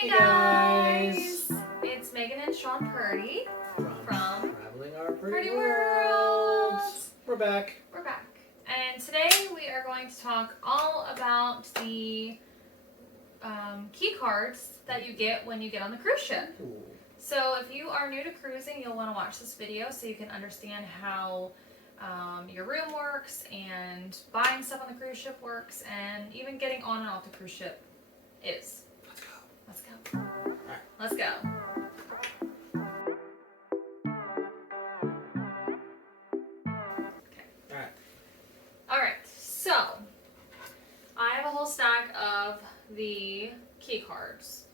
Hey guys! It's Megan and Sean Purdy from Traveling Our Purdy Purdy World. World. We're back. We're back. And today we are going to talk all about the key cards that you get when you get on the cruise ship. Ooh. So if you are new to cruising, you'll want to watch this video so you can understand how your room works and buying stuff on the cruise ship works and even getting on and off the cruise ship is. Let's go. Let's go. Alright. Let's go. Okay. Alright, so I have a whole stack of the key cards.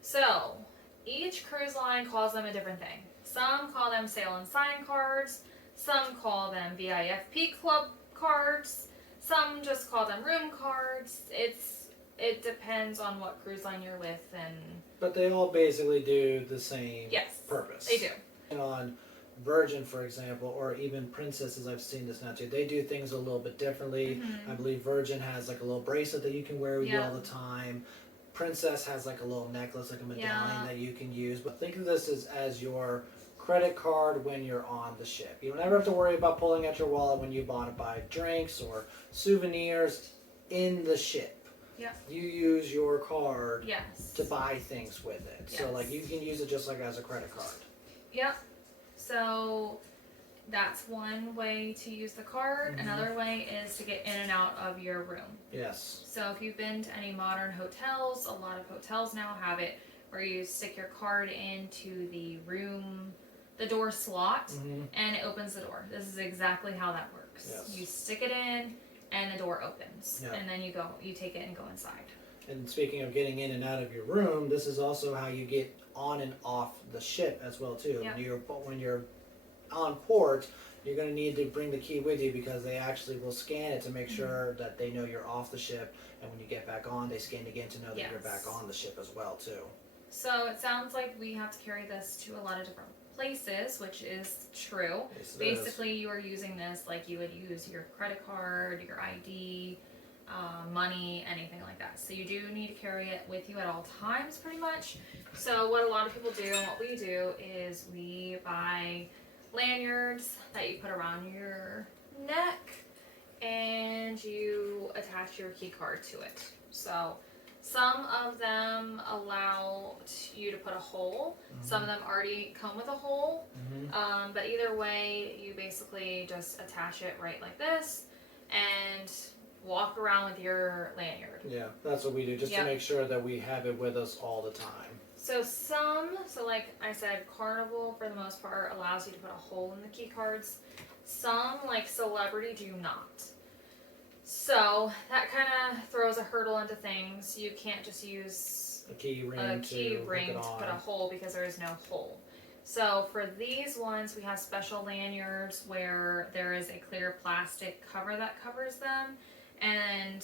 So each cruise line calls them a different thing. Some call them sail and sign cards, some call them VIFP club cards, some just call them room cards. It depends on what cruise line you're with and... But they all basically do the same purpose. They do. And on Virgin, for example, or even Princesses, I've seen this now too, they do things a little bit differently. Mm-hmm. I believe Virgin has like a little bracelet that you can wear with you all the time. Princess has like a little necklace, like a medallion that you can use. But think of this as your credit card when you're on the ship. You don't ever have to worry about pulling out your wallet when you want to buy drinks or souvenirs in the ship. Yeah. You use your card Yes. to buy things with it. Yes. So like you can use it just like as a credit card. Yep. So that's one way to use the card. Mm-hmm. Another way is to get in and out of your room. Yes. So if you've been to any modern hotels, a lot of hotels now have it where you stick your card into the room, the door slot, and it opens the door. This is exactly how that works. Yes. You stick it in and the door opens. Yep. And then you take it and go inside. And speaking of getting in and out of your room, this is also how you get on and off the ship as well too. Yep. When you're on port, you're going to need to bring the key with you because they actually will scan it to make sure that they know you're off the ship. And when you get back on, they scan again to know that you're back on the ship as well too. So it sounds like we have to carry this to a lot of different places, which is true. Yes, it Basically, you are using this like you would use your credit card, your ID, money, anything like that. So you do need to carry it with you at all times, pretty much. So what a lot of people do, and what we do, is we buy lanyards that you put around your neck, and you attach your key card to it. So some of them allow you to put a hole. Some of them already come with a hole. But either way, you basically just attach it right like this and walk around with your lanyard. Yeah, that's what we do, just to make sure that we have it with us all the time. So like I said, Carnival for the most part allows you to put a hole in the key cards. Some, like Celebrity, do not. So that kind of throws a hurdle into things. You can't just use A key ring to put a hole because there is no hole. So for these ones, we have special lanyards where there is a clear plastic cover that covers them, and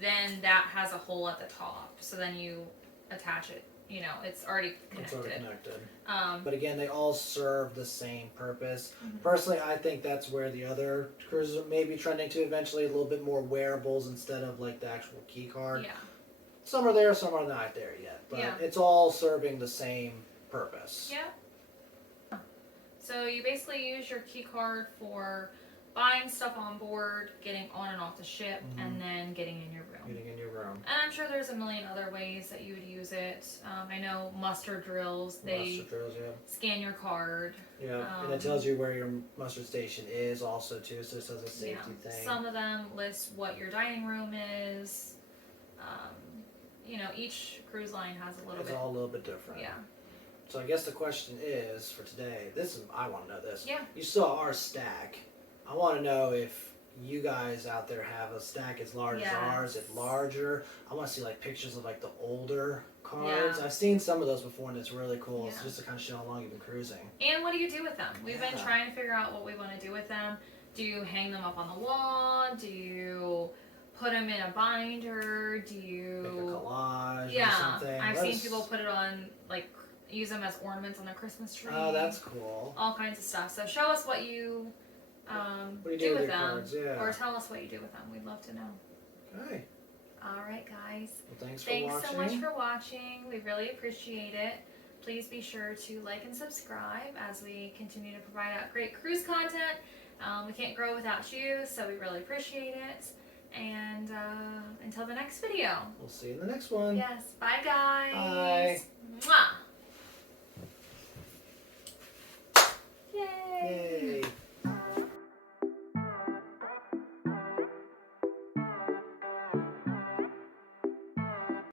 then that has a hole at the top. So then you attach it. You know, it's already connected. But again, they all serve the same purpose. Personally, I think that's where the other cruises may be trending to eventually, a little bit more wearables instead of like the actual key card. Yeah. Some are there, some are not there yet. But it's all serving the same purpose. Yeah. So you basically use your key card for buying stuff on board, getting on and off the ship, and then getting in your room. And I'm sure there's a million other ways that you would use it. I know muster drills, they scan your card. Yeah, and it tells you where your muster station is also too, so this is a safety thing. Some of them list what your dining room is. You know, each cruise line has a little bit. It's all a little bit different. Yeah. So I guess the question is, for today, I want to know this. Yeah. You saw our stack. I want to know if you guys out there have a stack as large as ours, if larger. I want to see like pictures of like the older cards. I've seen some of those before and it's really cool. It's just to kind of show how long you've been cruising. And what do you do with them? We've been trying to figure out what we want to do with them. Do you hang them up on the wall? Do you put them in a binder? Do you make a collage or something? I've seen people put it on, like, use them as ornaments on their Christmas tree. Oh, that's cool. All kinds of stuff. So show us what you what do you do with them, cards? Yeah. or tell us what you do with them. We'd love to know. Okay. All right, guys. Well, thanks so much for watching. We really appreciate it. Please be sure to like and subscribe as we continue to provide out great cruise content. We can't grow without you, so we really appreciate it. And until the next video. We'll see you in the next one. Yes. Bye, guys. Bye. Mwah. Yay. Yay.